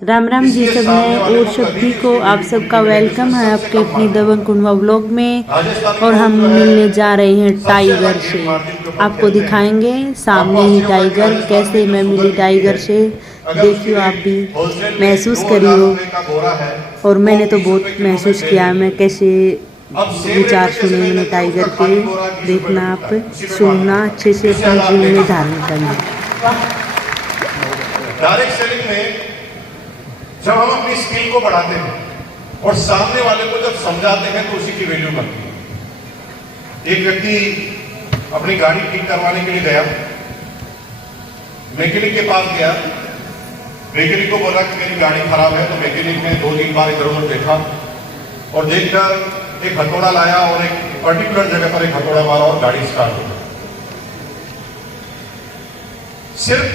राम राम जी सब ने और सभी को आप सबका वेलकम है आपके अपनी दबंग कुंडवा व्लॉग में। और हम मिलने जा रहे हैं टाइगर से, आपको दिखाएंगे सामने ही टाइगर, कैसे मैं मिली टाइगर से देखियो, आप भी महसूस करियो। और मैंने तो बहुत महसूस किया, मैं कैसे विचार सुने मैंने टाइगर के, देखना आप सुनना अच्छे से अपने जीवन में धारण करना। डायरेक्ट सेलिंग में जब हम अपनी स्किल को बढ़ाते हैं और सामने वाले को जब समझाते हैं तो उसी की वैल्यू बनती है। एक व्यक्ति अपनी गाड़ी ठीक करवाने के लिए गया, मैकेनिक के पास गया, मैकेनिक को बोला कि मेरी गाड़ी खराब है। तो मैकेनिक ने 2-3 बार इधर उधर देखा और देखकर एक हथौड़ा लाया और एक पर्टिकुलर जगह पर एक हथौड़ा मारा और गाड़ी स्टार्ट हो गई। सिर्फ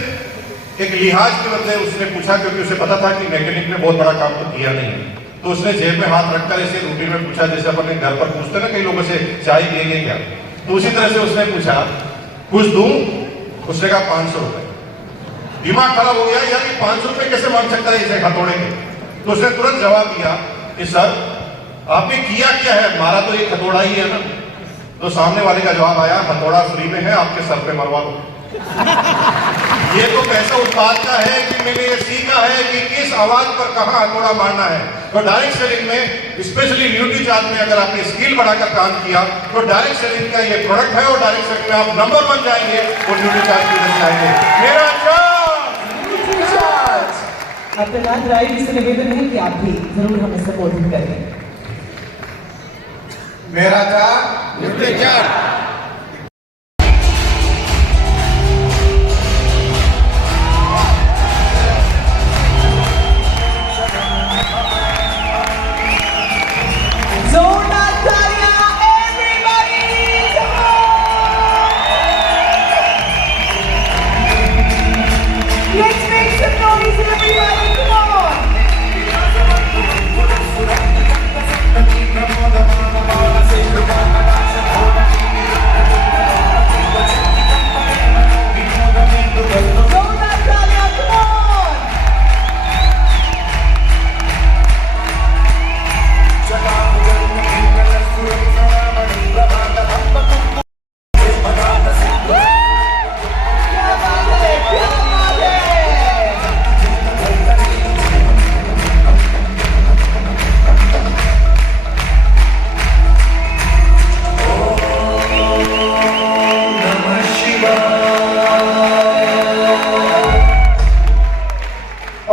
एक लिहाज के बदले उसने पूछा, क्योंकि उसे पता था कि मैकेनिक ने बहुत बड़ा काम तो किया नहीं है, तो उसने जेब में हाथ रखकर ऐसे रूटीन में पूछा, जैसे अपने घर पर पूछते ना कई लोगों से चाय पिएंगे क्या, तो उसी तरह से उसने पूछा कुछ दूं? उसने कहा 500 रुपए। दिमाग खराब हो गया, यार 500 रुपए कैसे मांग सकता है इसे हथौड़े के। तो उसने तुरंत जवाब दिया कि सर आपने किया क्या है, मारा तो एक हथौड़ा ही है ना। तो सामने वाले का जवाब आया, हथौड़ा फ्री में है, आपके सर पे मरवा दो। ये तो पैसा उस बात का है कि मैंने ये सीखा है कि किस आवाज पर कहां हथौड़ा मारना है। तो डायरेक्ट सेलिंग में, स्पेशली न्यूट्री चार्ज में अगर आपने स्किल बढ़ाकर काम किया तो डायरेक्ट सेलिंग का ये प्रोडक्ट है और डायरेक्ट सेलिंग में आप नंबर 1 जाएंगे और न्यूट्री चार्ज की वजह से आएंगे। मेरा आपका नाम राइट, इससे निवेदन है कि आप भी जरूर हमें सपोर्ट करें। मेरा न्यूट्री चार्ज।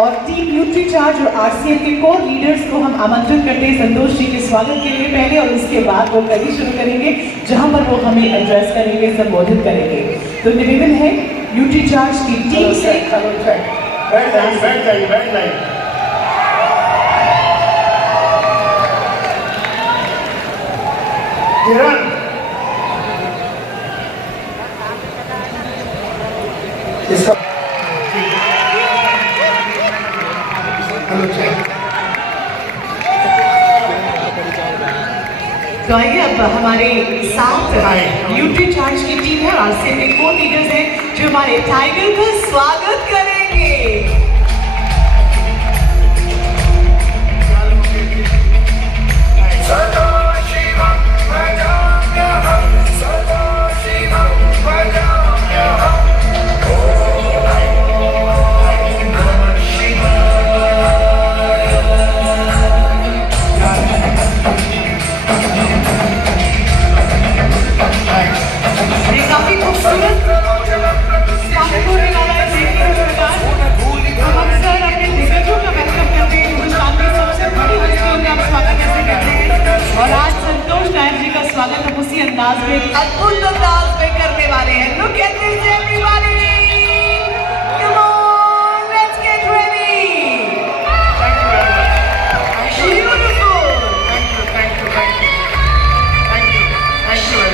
और टीम न्यूट्री चार्ज और आरसीएम के कोर लीडर्स को हम आमंत्रित करते हैं संतोष जी के स्वागत के लिए पहले, और उसके बाद वो कड़ी शुरू करेंगे जहां पर वो हमें एड्रेस करेंगे, संबोधित करेंगे। तो निवेदन है न्यूट्री चार्ज की टीम से तो आइए अब हमारे साथ न्यूट्री चार्ज की टीम है और आरसीएम के कोर लीडर्स हैं जो हमारे टाइगर का स्वागत करेंगे। स्वागत हम उसी अंदाज में, अद्भुत अंदाज में करने वाले हैं। Look at this everybody! Come on, let's get ready! Beautiful! Thank you very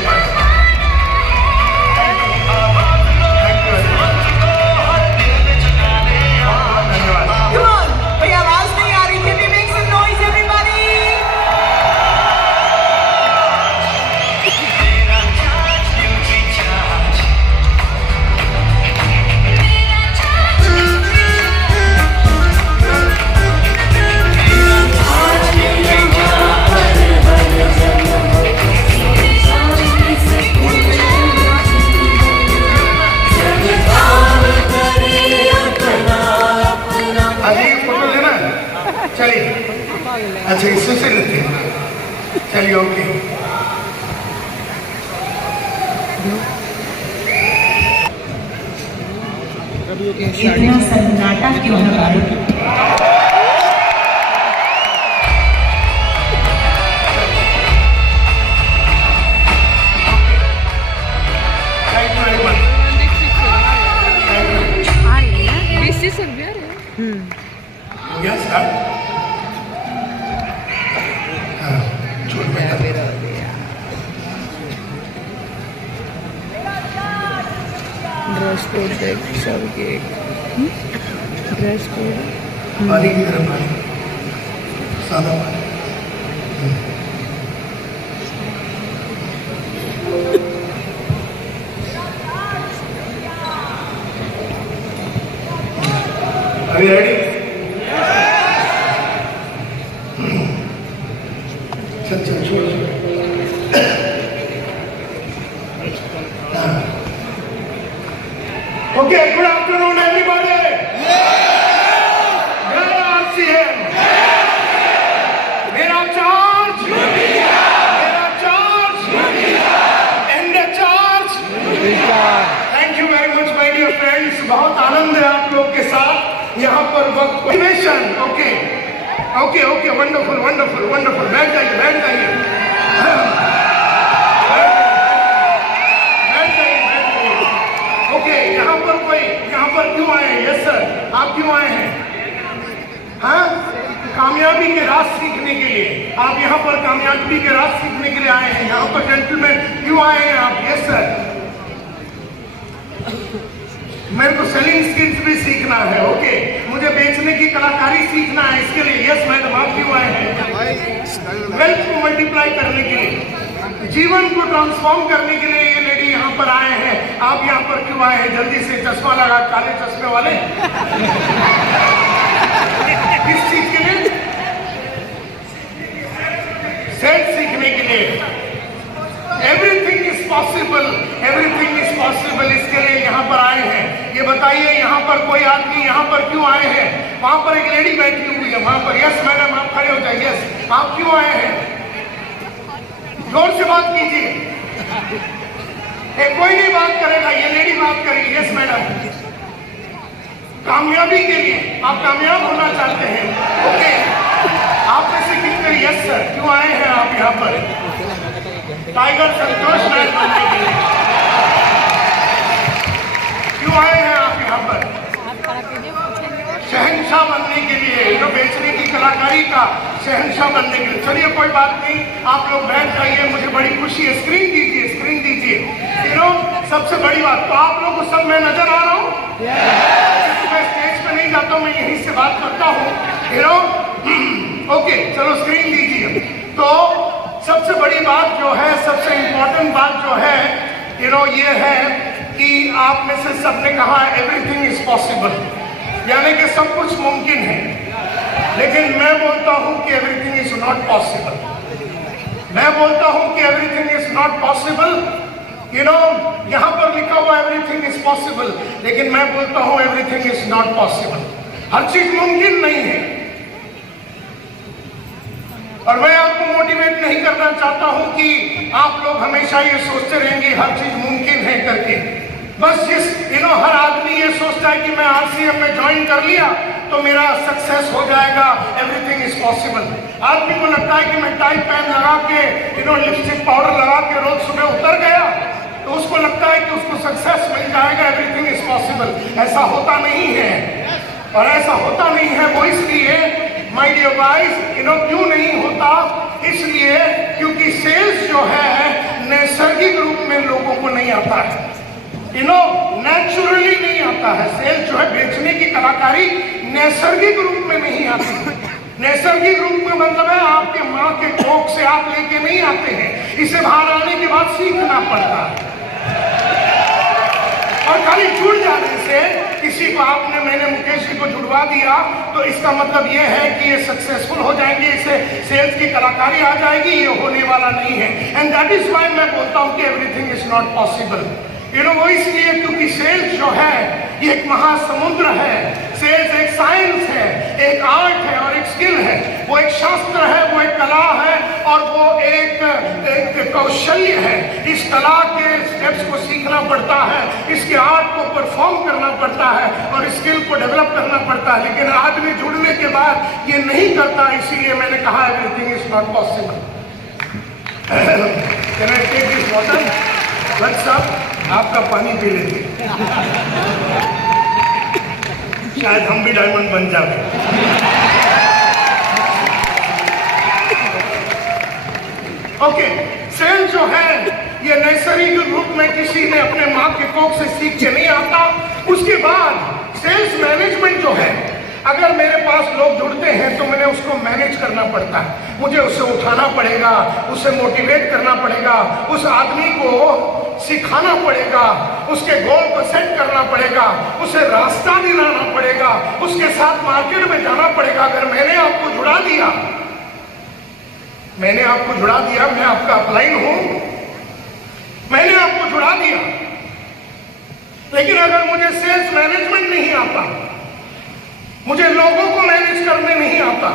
much. Come on, भैया आवाज नहीं आ रही, can you make some noise everybody? अच्छा इससे से लेते हैं, चलिए ओके। इतना सन्नाटा क्यों है भाई? Thank you very much. आ रही है। बीसी सर भी आ रहे हैं। हो गया सर? हाँ, छोड़ मेरा ड्रेस कोड देख सबके ड्रेस कोड पानी की तरफ पानी, सादा पानी। Are you ready? चल चल छोड़। Okay, good afternoon everybody. मेरा RCM, मेरा चार्ज, मेरा charge, and the charge. Thank you very much my dear friends. बहुत आनंद है आप लोग के साथ यहाँ पर वक्त motivation. Okay okay okay, wonderful wonderful wonderful. बैठ जाइए बैठ जाइए बैठ जाइए। ओके, यहाँ पर कोई यहाँ पर क्यों आए हैं? यस सर, आप क्यों आए हैं? हाँ, कामयाबी के राज सीखने के लिए। आप यहाँ पर कामयाबी के राज सीखने के लिए आए हैं। यहाँ पर जेंटलमैन क्यों आए हैं आप? यस सर, मेरे को सेलिंग स्किल्स भी सीखना है। ओके, मुझे बेचने की कलाकारी सीखना है, इसके लिए। यस मैडम, आप क्यों आए हैं? वेल्थ को मल्टीप्लाई करने के लिए, जीवन को ट्रांसफॉर्म करने के लिए ये लेडी यहाँ पर आए हैं। आप यहाँ पर क्यों आए हैं? जल्दी से चश्मा लगा, काले चश्मे वाले। किस चीज के लिए? सेल्स सीखने के लिए। Everything is possible, everything is possible, इसके लिए यहाँ पर आए हैं। ये बताइए यहाँ पर कोई आदमी यहाँ पर क्यों आए हैं? वहां पर एक लेडी बैठी हुई है वहां पर। यस मैडम, आप खड़े हो जाइए। यस, आप क्यों आए हैं? जोर से बात कीजिए। कोई नहीं बात करेगा, ये लेडी बात करेगी। यस मैडम, कामयाबी के लिए, आप कामयाब होना चाहते हैं। ओके, आप में से कितने यस सर क्यों आए हैं आप यहाँ पर? टाइगर संतोष नायक बनने के लिए क्यों आए हैं आप यहाँ पर? शहंशाह बनने के लिए, जो बेचने की कलाकारी का शहंशाह बनने के लिए। चलिए कोई बात नहीं, आप लोग बैठ जाइए, मुझे बड़ी खुशी है। स्क्रीन दीजिए, स्क्रीन दीजिए। सबसे बड़ी बात, तो आप लोग को सब मैं नजर आ रहा हूँ? मैं स्टेज पे नहीं जाता हूँ, मैं यहीं से बात करता हूँ। ओके, चलो स्क्रीन दीजिए। तो सबसे बड़ी बात जो है, सबसे इंपॉर्टेंट बात जो है, ये है कि आप में से सबने कहा एवरीथिंग इज पॉसिबल, यानी कि सब कुछ मुमकिन है। लेकिन मैं बोलता हूं कि एवरीथिंग इज नॉट पॉसिबल। मैं बोलता हूं कि एवरीथिंग इज नॉट पॉसिबल। यहां पर लिखा हुआ एवरीथिंग इज पॉसिबल, लेकिन मैं बोलता हूं एवरीथिंग इज नॉट पॉसिबल। हर चीज मुमकिन नहीं है। और मैं आपको मोटिवेट नहीं करना चाहता हूं कि आप लोग हमेशा ये सोचते रहेंगे हर चीज मुमकिन है करके। बस हर आदमी ये सोचता है कि मैं RCM में ज्वाइन कर लिया तो मेरा सक्सेस हो जाएगा, एवरीथिंग इज पॉसिबल। आदमी को लगता है कि मैं टाई पैन लगा के लिपस्टिक पाउडर लगा के रोज सुबह उतर गया तो उसको लगता है कि उसको सक्सेस मिल जाएगा, एवरीथिंग इज पॉसिबल। ऐसा होता नहीं है, और ऐसा होता नहीं है वो इसलिए माय डियर गाइस, क्यों नहीं होता? इसलिए क्योंकि सेल्स जो है नैसर्गिक रूप में लोगों को नहीं आता है, नेचुरली नहीं आता है। सेल्स जो है बेचने की कलाकारी नैसर्गिक रूप में नहीं आती। नैसर्गिक रूप में मतलब है आपके माँ के कोख से आप लेके नहीं आते हैं, इसे बाहर आने के बाद सीखना पड़ता है। और खाली जुड़ जाने से किसी को मैंने मुकेश जी को जुड़वा दिया तो इसका मतलब ये है कि ये सक्सेसफुल हो जाएंगे, इसे सेल्स की कलाकारी आ जाएगी, ये होने वाला नहीं है। एंड दैट इज व्हाई मैं बोलता हूँ कि एवरीथिंग इज नॉट पॉसिबल। वो इसलिए क्योंकि सेल्स जो है ये एक महासमुद्र है। सेल्स एक साइंस है, एक आर्ट है और एक स्किल है। वो एक शास्त्र है, और वो एक कौशल्य है। इस कला के स्टेप्स को सीखना पड़ता है, इसके आर्ट को परफॉर्म करना पड़ता है और स्किल को डेवलप करना पड़ता है। लेकिन आदमी जुड़ने के बाद ये नहीं करता, इसीलिए मैंने कहा everything is not possible. Can I take this water? बस साहब आपका पानी पी लेते, शायद हम भी डायमंड बन जाते। ओके, सेल्स जो है ये नैसर्गिक रूप में किसी ने अपने माँ के कोख से सीख के नहीं आता। उसके बाद सेल्स मैनेजमेंट जो है, अगर मेरे पास लोग जुड़ते हैं तो मैंने उसको मैनेज करना पड़ता है। मुझे उसे उठाना पड़ेगा, उसे मोटिवेट करना पड़ेगा, उस आदमी को सिखाना पड़ेगा, उसके गोल को सेट करना पड़ेगा, उसे रास्ता दिलाना पड़ेगा, उसके साथ मार्केट में जाना पड़ेगा। अगर मैंने आपको जुड़ा दिया, मैं आपका अपलाइन हूं, मैंने आपको जुड़ा दिया, लेकिन अगर मुझे सेल्स मैनेजमेंट नहीं आता, मुझे लोगों को मैनेज करने नहीं आता,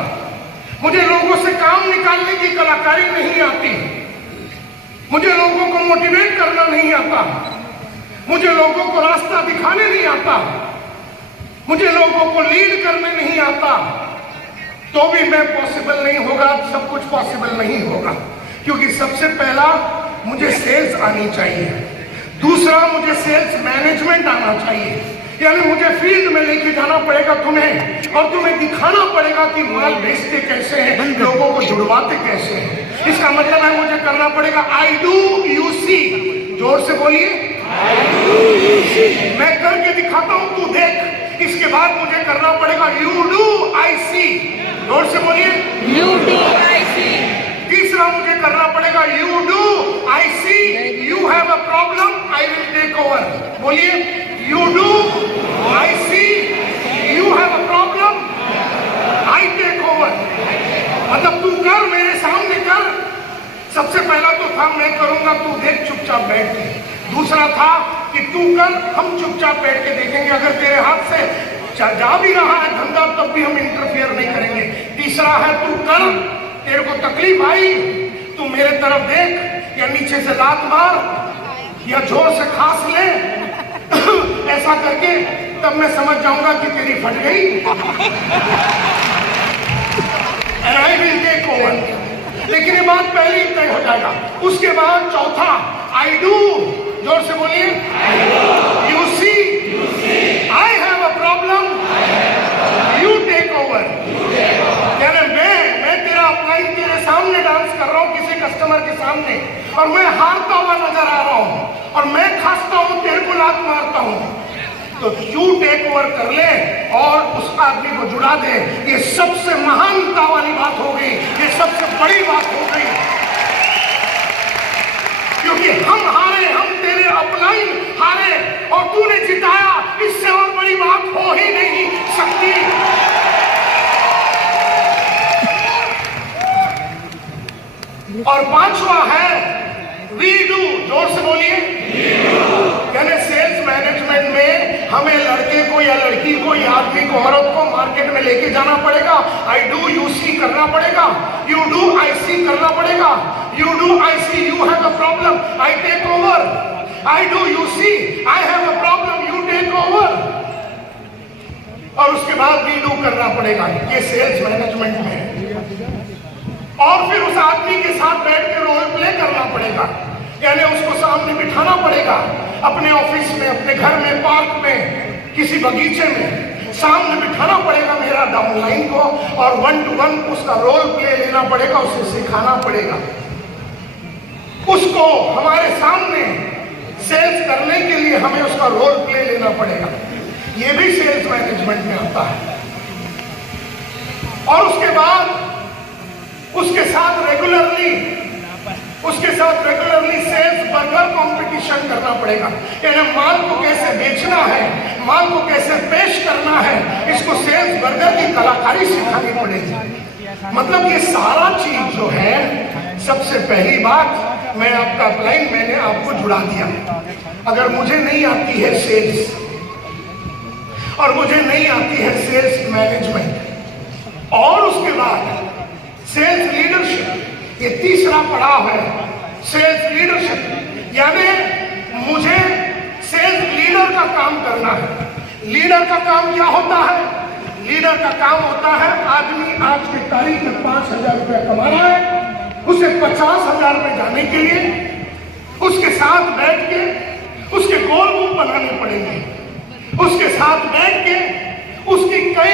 मुझे लोगों से काम निकालने की कलाकारी नहीं आती, मुझे लोगों को मोटिवेट करना नहीं आता, मुझे लोगों को रास्ता दिखाने नहीं आता, मुझे लोगों को लीड करने नहीं आता, तो भी मैं पॉसिबल नहीं होगा, सब कुछ पॉसिबल नहीं होगा। क्योंकि सबसे पहला मुझे सेल्स आनी चाहिए, दूसरा मुझे सेल्स मैनेजमेंट आना चाहिए। यानी मुझे फील्ड में लेके जाना पड़ेगा तुम्हें, और तुम्हें दिखाना पड़ेगा कि माल बेचते कैसे हैं, लोगों को जुड़वाते कैसे हैं। इसका मतलब है मुझे करना पड़ेगा आई डू यू सी। जोर से बोलिए, मैं करके दिखाता हूं, तू देख। इसके बाद मुझे करना पड़ेगा यू डू आई सी। जोर से बोलिए, यू डू आई सी। तीसरा मुझे करना पड़ेगा you do I see, you have a problem, I will take over. बोलिए, you do I see, you have a problem, I take over. मतलब तू कर, मेरे सामने कर। सबसे पहला तो था मैं करूंगा, तू देख चुपचाप बैठ के। दूसरा था कि तू कर, हम चुपचाप बैठ के देखेंगे। अगर तेरे हाथ से जा भी रहा है धंधा तब भी हम इंटरफेयर नहीं करेंगे। तीसरा है तू कर, तेरे को तकलीफ आई तू मेरे तरफ देख, या नीचे से लात मार या जोर से खांस ले ऐसा करके, तब मैं समझ जाऊंगा कि तेरी फट गई। And I will take over। लेकिन ये बात पहले ही तय हो जाएगा। उसके बाद चौथा आई डू। जोर से बोलिए, you see, I have a problem, you take over. यानी मैं तेरा अपलाइन तेरे सामने डांस कर रहा हूं, किसी कस्टमर के सामने, और मैं हारता हुआ नजर आ रहा हूं, और मैं खांसता हूं, तेरे को लात मारता हूं, तो यू टेक ओवर कर ले और उस आदमी को जुड़ा दे। ये सबसे महानता वाली बात हो गई, ये सबसे बड़ी बात हो गई। क्योंकि हम हारे, हम तेरे अपलाइन हारे और तूने जिताया, इससे और बड़ी बात हो ही नहीं सकती। और पांचवा है वी डू। जोर से बोलिए, यानी सेल्स मैनेजमेंट में हमें लड़के को या लड़की को या आदमी को, औरत को मार्केट में लेके जाना पड़ेगा। आई डू यू सी करना पड़ेगा, यू डू आई सी करना पड़ेगा, you do I see, you have a problem, I take over, I do you see, I have a problem, you take over. और उसके बाद वी डू करना पड़ेगा। ये सेल्स मैनेजमेंट में। और फिर उस आदमी के साथ बैठ के रोल प्ले करना पड़ेगा, यानी उसको सामने बिठाना पड़ेगा, अपने ऑफिस में, अपने घर में, पार्क में, किसी बगीचे में सामने बिठाना पड़ेगा मेरा डाउनलाइन को, और 1 to 1 उसका रोल प्ले लेना पड़ेगा, उसे सिखाना पड़ेगा, उसको हमारे सामने सेल्स करने के लिए हमें उसका रोल प्ले लेना पड़ेगा। ये भी सेल्स मैनेजमेंट में आता है। और उसके बाद उसके साथ रेगुलरली सेल्स बर्गर कंपटीशन करना पड़ेगा। यानी माल को कैसे बेचना है, माल को कैसे पेश करना है, इसको सेल्स बर्गर की कलाकारी सिखानी पड़ेगी। मतलब ये सारा चीज जो है, सबसे पहली बात, मैं आपका अपलाइन, मैंने आपको जुड़ा दिया। अगर मुझे नहीं आती है सेल्स और मुझे नहीं आती है सेल्स मैनेजमेंट, और उसके बाद सेल्स लीडरशिप, ये तीसरा पड़ाव है सेल्स लीडरशिप, यानी मुझे सेल्स लीडर का काम करना है। लीडर का काम क्या होता है? लीडर का काम होता है, आदमी आज की तारीख में 5,000 रुपया कमा रहा है, उसे 50,000 रुपये जाने के लिए उसके साथ बैठ के उसके गोल रूप बनाने पड़ेंगे, उसके साथ बैठ के उसकी कई